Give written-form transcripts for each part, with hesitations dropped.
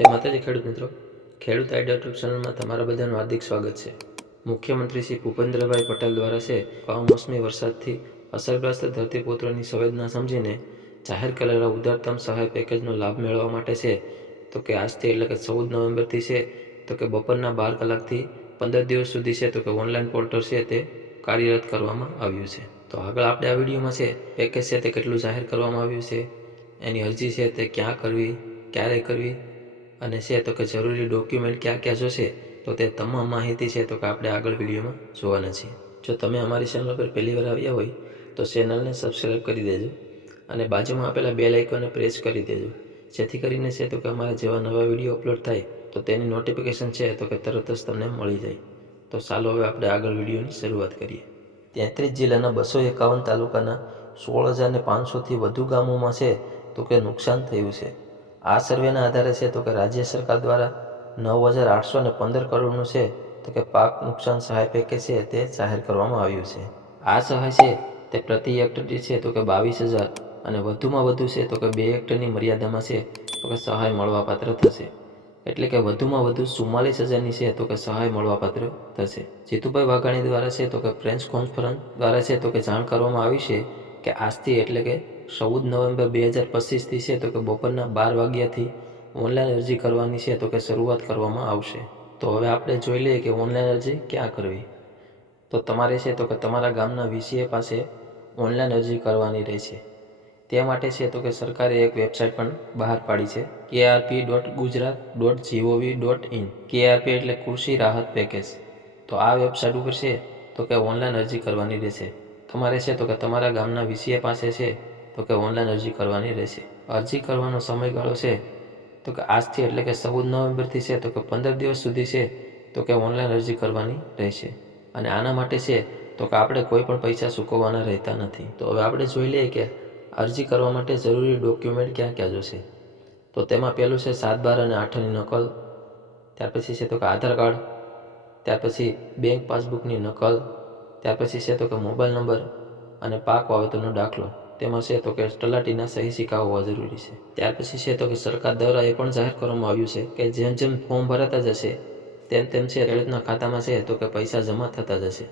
જય માતાજી ખેડૂત મિત્રો, ખેડૂત આઈડિયા યુટ્યુબ ચેનલમાં તમારા બધાનું હાર્દિક સ્વાગત છે। મુખ્યમંત્રી શ્રી ભૂપેન્દ્રભાઈ પટેલ દ્વારા છે કમોસમી વરસાદથી અસરગ્રસ્ત ધરતીપુત્રોની સંવેદના સમજીને જાહેર કરેલા ઉદારતમ સહાય પેકેજનો લાભ મેળવવા માટે છે તો કે આજથી એટલે કે 14 નવેમ્બરથી છે તો કે બપોરના 12 કલાકથી 15 દિવસ સુધી છે તો કે ઓનલાઈન પોર્ટલ છે તે કાર્યરત કરવામાં આવ્યું છે। તો આગળ આપણે આ વિડીયોમાં છે પેકેજ છે તે કેટલું જાહેર કરવામાં આવ્યું છે, એની અરજી છે તે ક્યાં કરવી, ક્યારે કરવી અને છે તો કે જરૂરી ડોક્યુમેન્ટ ક્યાં ક્યાં જોશે તો તે તમામ માહિતી છે તો કે આપણે આગળ વિડીયોમાં જોવાના છીએ। જો તમે અમારી ચેનલ પર પહેલી વાર આવ્યા હોય તો ચેનલને સબસ્ક્રાઈબ કરી દેજો અને બાજુમાં આપેલા બેલ આઇકોનને પ્રેસ કરી દેજો, જેથી કરીને છે તો કે અમારા જેવા નવા વિડીયો અપલોડ થાય તો તેની નોટિફિકેશન છે તો કે તરત જ તમને મળી જાય। તો ચાલો હવે આપણે આગળ વિડીયોની શરૂઆત કરીએ। 33 જિલ્લાના 251 તાલુકાના 16,500થી વધુ ગામોમાં છે તો કે નુકસાન થયું છે। આ સર્વેના આધારે છે તો કે રાજ્ય સરકાર દ્વારા 9,815 કરોડનું છે તો કે પાક નુકસાન સહાય પેકેજ છે તે જાહેર કરવામાં આવ્યું છે। આ સહાય છે તે પ્રતિ હેક્ટર છે તો કે 22,000 અને વધુમાં વધુ છે તો કે 2 હેક્ટરની મર્યાદામાં છે તો કે સહાય મળવાપાત્ર થશે, એટલે કે વધુમાં વધુ 44,000ની છે તો કે સહાય મળવાપાત્ર થશે। જીતુભાઈ વાઘાણી દ્વારા છે તો કે પ્રેસ કોન્ફરન્સ દ્વારા છે તો કે જાણ કરવામાં આવી છે કે આજથી એટલે કે 14 નવેમ્બર 2025થી છે તો કે બપોરના 12 વાગ્યાથી ઓનલાઈન અરજી કરવાની છે તો કે શરૂઆત કરવામાં આવશે। તો હવે આપણે જોઈ લઈએ કે ઓનલાઈન અરજી ક્યાં કરવી। તો તમારે છે તો કે તમારા ગામના વીસીએ પાસે ઓનલાઈન અરજી કરવાની રહેશે। તે માટે છે તો કે સરકારે એક વેબસાઇટ પણ બહાર પાડી છે krp.gujarat.gov.in। કેઆરપી એટલે કૃષિ રાહત પેકેજ। તો આ વેબસાઇટ ઉપર છે તો કે ઓનલાઈન અરજી કરવાની રહેશે। તમારે છે તો કે તમારા ગામના વીસીએ પાસે છે તો કે ઓનલાઈન અરજી કરવાની રહેશે। અરજી કરવાનો સમયગાળો છે તો કે આજથી એટલે કે 14 નવેમ્બરથી છે તો કે 15 દિવસ સુધી છે તો કે ઓનલાઈન અરજી કરવાની રહેશે અને આના માટે છે તો કે આપણે કોઈ પણ પૈસા ચૂકવવાના રહેતા નથી। તો હવે આપણે જોઈ લઈએ કે અરજી કરવા માટે જરૂરી ડોક્યુમેન્ટ ક્યાં ક્યાં જોશે। તો તેમાં પહેલું છે 7, 12 અને 8ની નકલ, ત્યાર પછી છે તો કે આધાર કાર્ડ, ત્યાર પછી બેંક પાસબુકની નકલ, ત્યાર પછી છે તો કે મોબાઈલ નંબર અને પાક વાવેતરનો દાખલો, તેમાં છે તો કે તલાટીના સહી સિક્કા હોવા જરૂરી છે। ત્યાર પછી છે તો કે સરકાર દ્વારા એ પણ જાહેર કરવામાં આવ્યું છે કે જેમ જેમ ફોર્મ ભરાતા જશે તેમ તેમ છે ખેડૂતના ખાતામાં છે તો કે પૈસા જમા થતા જશે,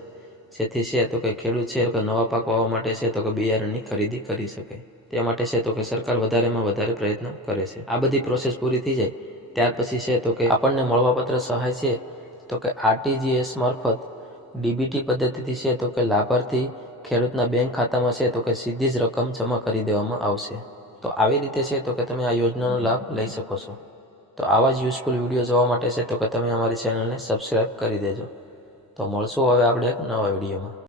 જેથી છે તો કે ખેડૂત છે કે નવા પાક વાવવા માટે છે તો કે બિયારણની ખરીદી કરી શકે। તે માટે છે તો કે સરકાર વધારેમાં વધારે પ્રયત્ન કરે છે। આ બધી પ્રોસેસ પૂરી થઈ જાય ત્યાર પછી છે તો કે આપણને મળવાપાત્ર સહાય છે તો કે આરટીજીએસ મારફત ડીબીટી પદ્ધતિથી છે તો કે લાભાર્થી ખેડૂતના બેંક ખાતામાં છે તો કે સીધી જ રકમ જમા કરી દેવામાં આવશે। તો આવી રીતે છે તો કે તમે આ યોજનાનો લાભ લઈ શકો છો। તો આવા જ યુઝફુલ વિડીયો જોવા માટે છે તો કે તમે અમારી ચેનલને સબસ્ક્રાઈબ કરી દેજો। તો મળશું હવે આપણે એક નવા વિડીયોમાં।